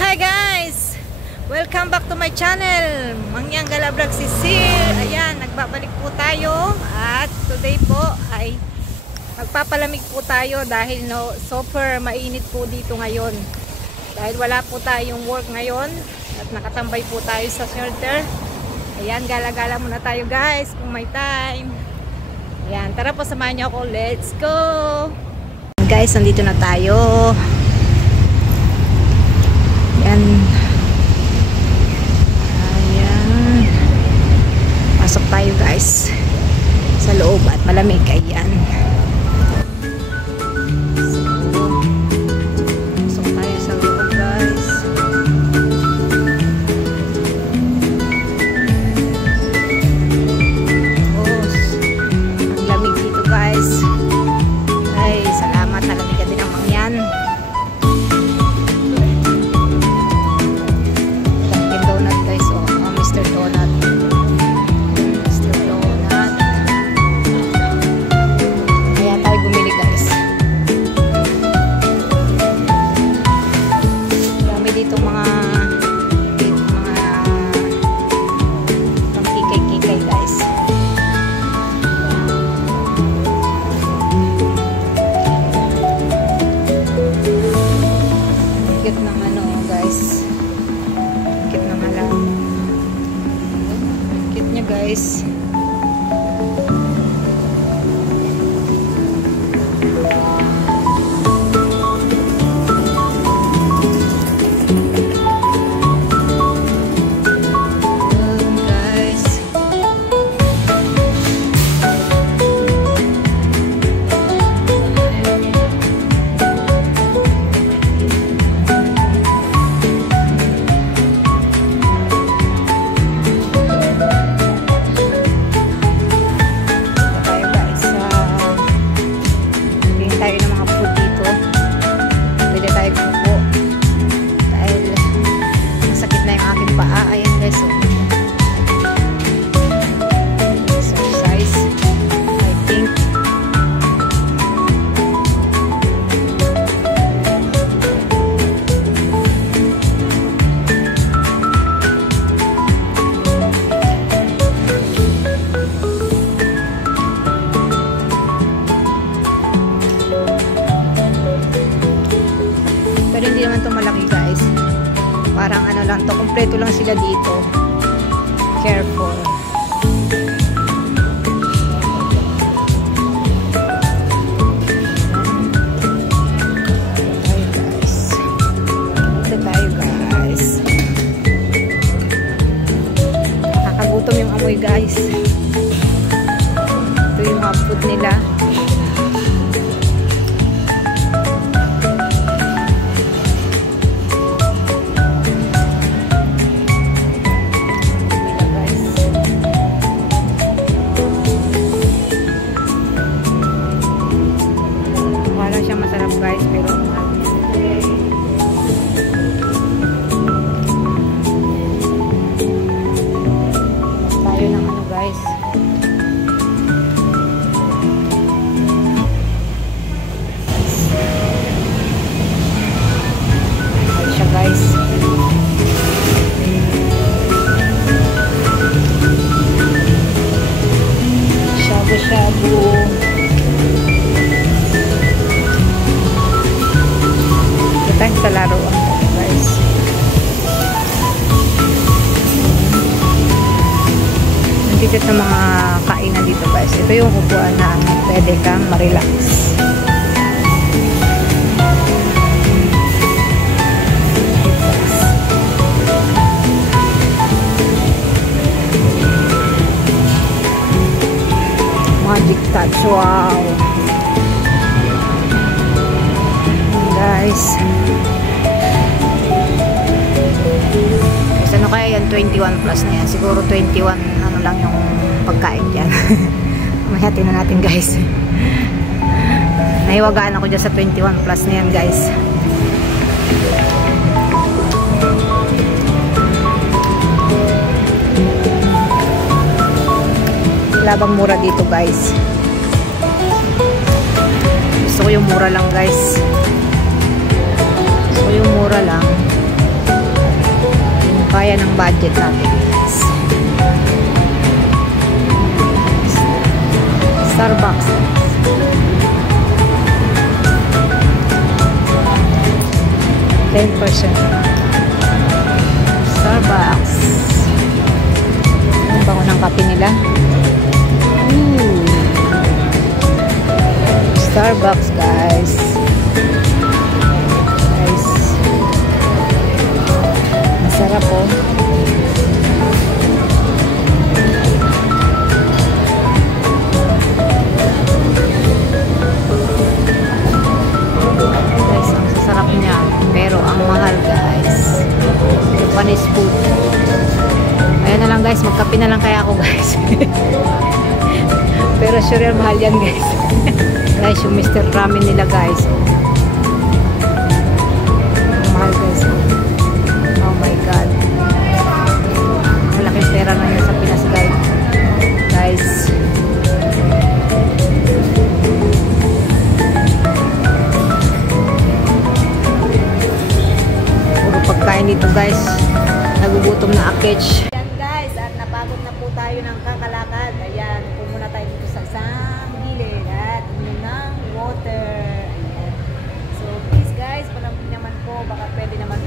Hi guys! Welcome back to my channel, Mangyang Gala Vlog Cecile. Ayan, nagbabalik po tayo. At today po ay magpapalamig po tayo dahil super mainit po dito ngayon. Dahil wala po tayong work ngayon at nakatambay po tayo sa shelter. Ayan, gala-gala muna tayo guys kung may time. Ayan, tara po, samahan niyo ako. Let's go! Guys, nandito na tayo. Ayan. Ayan. Pasok tayo guys sa loob at malamig. Ayan. So, pasok tayo sa loob guys. Oh, ang lamig dito guys. Ay, salamat. Nalamig ka din ang mangyan. Guys, hindi naman ito malaki guys, parang ano lang to, kompleto lang sila dito. Careful. Ito tayo guys. Nakakagutom yung amoy guys. Ito yung mga food nila. Guys, pero tayo ng ano guys, tayo siya guys. Shabu-shabu. Tayo sa laruan guys. Nandito sa mga kainan dito guys. Ito yung kukuha na pwede kang ma-relax. Magic touch, wow guys. Ano kaya yan, 21 plus na yan, siguro 21 ano lang yung pagkain dyan. Mahihatin na natin guys. Nahiwagaan ako dyan sa 21 plus na yan guys. Labang mura dito guys. Gusto ko yung mura lang guys. Gusto ko yung mura lang. kaya ng budget natin. Starbucks. $10%. Starbucks. Ang bango ng kape nila. Starbucks, guys. Masarap po. Guys, ang sasarap niya. Pero ang mahal, guys. Japanese food. Ayan na lang, guys. Magkape na lang kaya ako, guys. Pero sure yan, mahal yan, guys. Guys, yung Mr. Ramen nila, guys. Mahal, guys. Oh my God. Malaking pera na yun sa Pinas, guys. Guys. Puro pagkain dito, guys. Nagugutom na akech. Ayan, guys. At napagod na po tayo ng kakalakad. Ayan. Pumunta tayo dito sa isang gilid. At uminom ng water. Ayan. So, please, guys. Panamin naman po. Baka pwede naman